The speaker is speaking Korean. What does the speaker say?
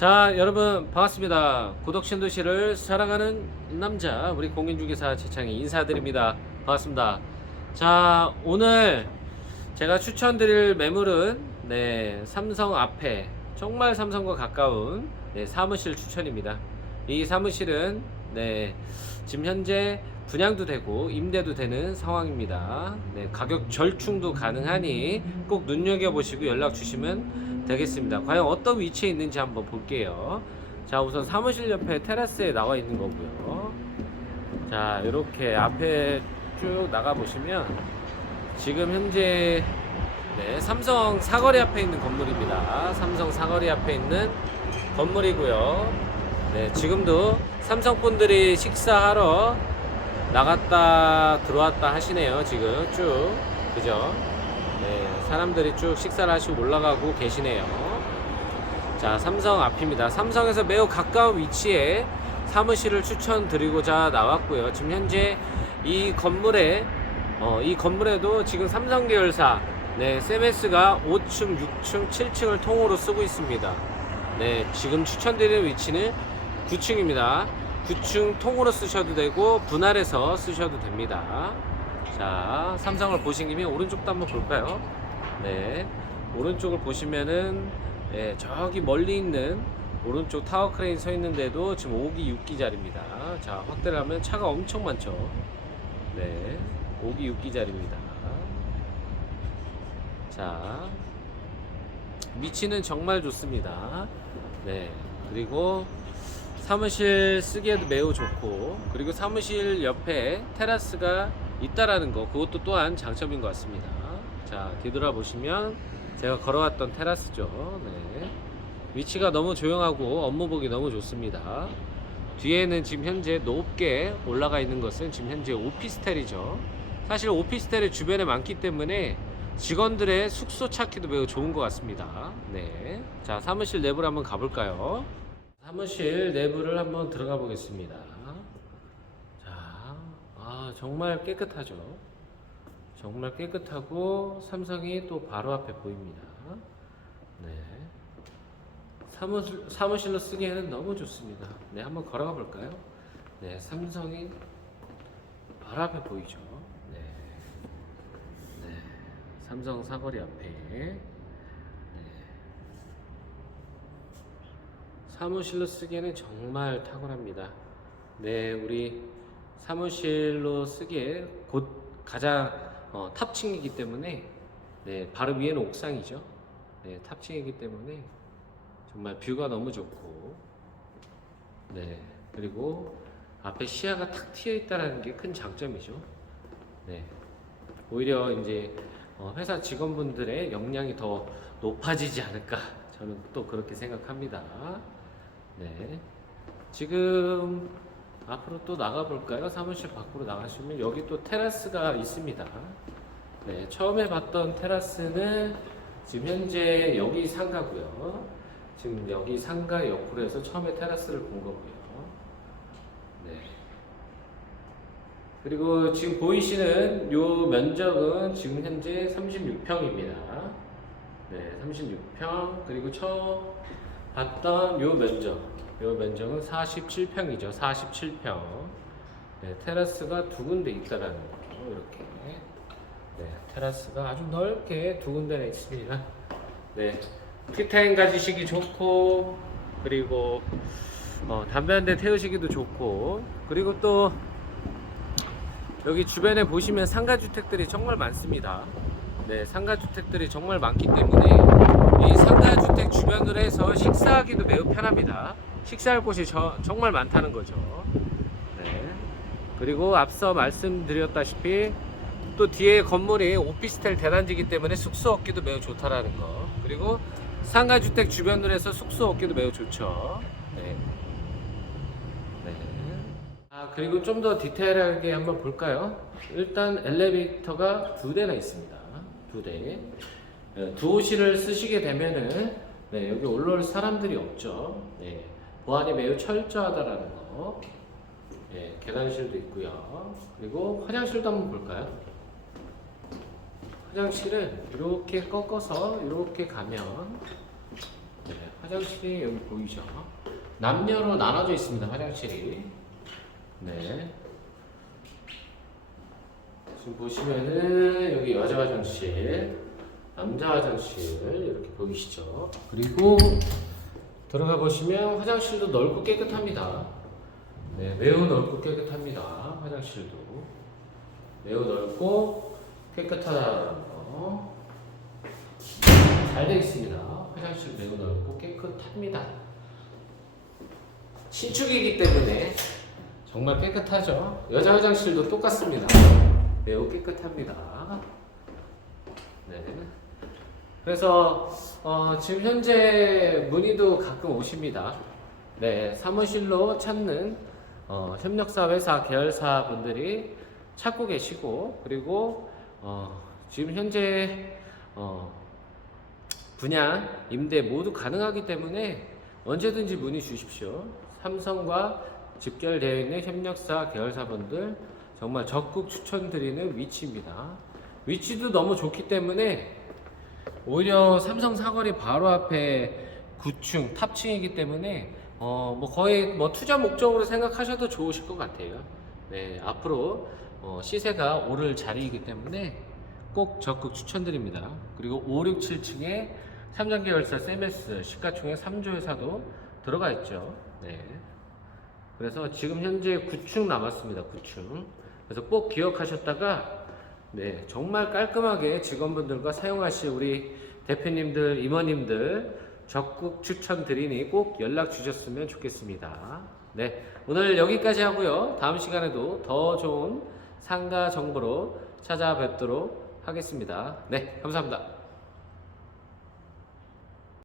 자 여러분 반갑습니다. 구독 신도시를 사랑하는 남자 우리 공인중개사 최창희 인사드립니다. 반갑습니다. 자 오늘 제가 추천드릴 매물은 네 삼성 앞에 정말 삼성과 가까운 네, 사무실 추천입니다. 이 사무실은 네 지금 현재 분양도 되고 임대도 되는 상황입니다 네, 가격 절충도 가능하니 꼭 눈여겨보시고 연락 주시면 되겠습니다. 과연 어떤 위치에 있는지 한번 볼게요. 자, 우선 사무실 옆에 테라스에 나와 있는 거고요. 자, 이렇게 앞에 쭉 나가 보시면 지금 현재 네, 삼성 사거리 앞에 있는 건물입니다. 삼성 사거리 앞에 있는 건물이고요. 네, 지금도 삼성 분들이 식사하러 나갔다 들어왔다 하시네요. 지금 쭉 그죠? 네, 사람들이 쭉 식사를 하시고 올라가고 계시네요. 자, 삼성 앞입니다. 삼성에서 매우 가까운 위치에 사무실을 추천드리고자 나왔고요. 지금 현재 이 건물에 어, 이 건물에도 지금 삼성 계열사 네, 세메스가 5층, 6층, 7층을 통으로 쓰고 있습니다. 네, 지금 추천드리는 위치는 9층입니다. 9층 통으로 쓰셔도 되고 분할해서 쓰셔도 됩니다. 자, 삼성을 보신 김에 오른쪽도 한번 볼까요? 네. 오른쪽을 보시면은 예, 저기 멀리 있는 오른쪽 타워 크레인 서 있는데도 지금 5기, 6기 자리입니다. 자, 확대를 하면 차가 엄청 많죠. 네. 5기, 6기 자리입니다. 자, 위치는 정말 좋습니다. 네. 그리고 사무실 쓰기에도 매우 좋고, 그리고 사무실 옆에 테라스가 있다라는 거, 그것도 또한 장점인 것 같습니다. 자, 뒤돌아보시면 제가 걸어왔던 테라스죠. 네. 위치가 너무 조용하고 업무 보기 너무 좋습니다. 뒤에는 지금 현재 높게 올라가 있는 것은 지금 현재 오피스텔이죠. 사실 오피스텔이 주변에 많기 때문에 직원들의 숙소 찾기도 매우 좋은 것 같습니다. 네. 자, 사무실 내부를 한번 가볼까요? 사무실 내부를 한번 들어가 보겠습니다. 자, 아, 정말 깨끗하죠. 정말 깨끗하고 삼성이 또 바로 앞에 보입니다. 네. 사무실, 사무실로 쓰기에는 너무 좋습니다. 네, 한번 걸어가 볼까요? 네, 삼성이 바로 앞에 보이죠. 네. 네. 삼성 사거리 앞에. 네. 사무실로 쓰기에는 정말 탁월합니다. 네, 우리 사무실로 쓰기에 곧 가장 어, 탑층이기 때문에 네, 바로 위에는 옥상이죠. 네, 탑층이기 때문에 정말 뷰가 너무 좋고 네, 그리고 앞에 시야가 탁 트여 있다는 게 큰 장점이죠. 네, 오히려 이제 어, 회사 직원분들의 역량이 더 높아지지 않을까 저는 또 그렇게 생각합니다. 네, 지금 앞으로 또 나가 볼까요? 사무실 밖으로 나가시면 여기 또 테라스가 있습니다. 네, 처음에 봤던 테라스는 지금 현재 여기 상가고요. 지금 여기 상가 옆으로 해서 처음에 테라스를 본 거고요. 네. 그리고 지금 보이시는 요 면적은 지금 현재 36평입니다. 네, 36평. 그리고 처음 봤던 요 면적, 요 면적은 47평이죠. 47평. 네, 테라스가 두 군데 있다라는 거죠. 이렇게. 네, 테라스가 아주 넓게 두 군데나 있습니다. 네, 티타임 가지시기 좋고, 그리고 어, 담배 한 대 태우시기도 좋고, 그리고 또 여기 주변에 보시면 상가주택들이 정말 많습니다. 네, 상가주택들이 정말 많기 때문에 이 상가주택 주변으로 해서 식사하기도 매우 편합니다. 식사할 곳이 저- 정말 많다는 거죠. 네. 그리고 앞서 말씀드렸다시피 또 뒤에 건물이 오피스텔 대단지이기 때문에 숙소 얻기도 매우 좋다라는 거. 그리고 상가주택 주변으로 해서 숙소 얻기도 매우 좋죠. 네. 네. 아, 그리고 좀 더 디테일하게 한번 볼까요? 일단 엘리베이터가 두 대나 있습니다. 두 대. 네, 두 호실을 쓰시게 되면은 네, 여기 올라올 사람들이 없죠. 네, 보안이 매우 철저하다라는 거. 네, 계단실도 있고요. 그리고 화장실도 한번 볼까요? 화장실은 이렇게 꺾어서 이렇게 가면 네, 화장실이 여기 보이죠? 남녀로 나눠져 있습니다. 화장실이. 네. 지금 보시면은 여기 여자 화장실, 남자 화장실 이렇게 보이시죠? 그리고 들어가 보시면 화장실도 넓고 깨끗합니다. 네, 매우 넓고 깨끗합니다. 화장실도 매우 넓고 깨끗하다. 잘 되어 있습니다. 화장실 매우 넓고 깨끗합니다. 신축이기 때문에 정말 깨끗하죠. 여자 화장실도 똑같습니다. 매우 깨끗합니다. 네. 그래서 어, 지금 현재 문의도 가끔 오십니다. 네, 사무실로 찾는 어, 협력사 회사 계열사 분들이 찾고 계시고 그리고 어, 지금 현재 어, 분양, 임대 모두 가능하기 때문에 언제든지 문의 주십시오. 삼성과 직결되어 있는 협력사 계열사분들 정말 적극 추천드리는 위치입니다. 위치도 너무 좋기 때문에 오히려 삼성 사거리 바로 앞에 9층 탑층이기 때문에 어 뭐 거의 뭐 투자 목적으로 생각하셔도 좋으실 것 같아요. 네 앞으로 어 시세가 오를 자리이기 때문에 꼭 적극 추천드립니다. 그리고 5, 6, 7층에 삼성 계열사 세메스 시가총액 3조 회사도 들어가 있죠. 네. 그래서 지금 현재 9층 남았습니다. 9층. 그래서 꼭 기억하셨다가 네, 정말 깔끔하게 직원분들과 사용하실 우리 대표님들, 임원님들 적극 추천드리니 꼭 연락 주셨으면 좋겠습니다. 네, 오늘 여기까지 하고요. 다음 시간에도 더 좋은 상가 정보로 찾아뵙도록 하겠습니다. 네, 감사합니다.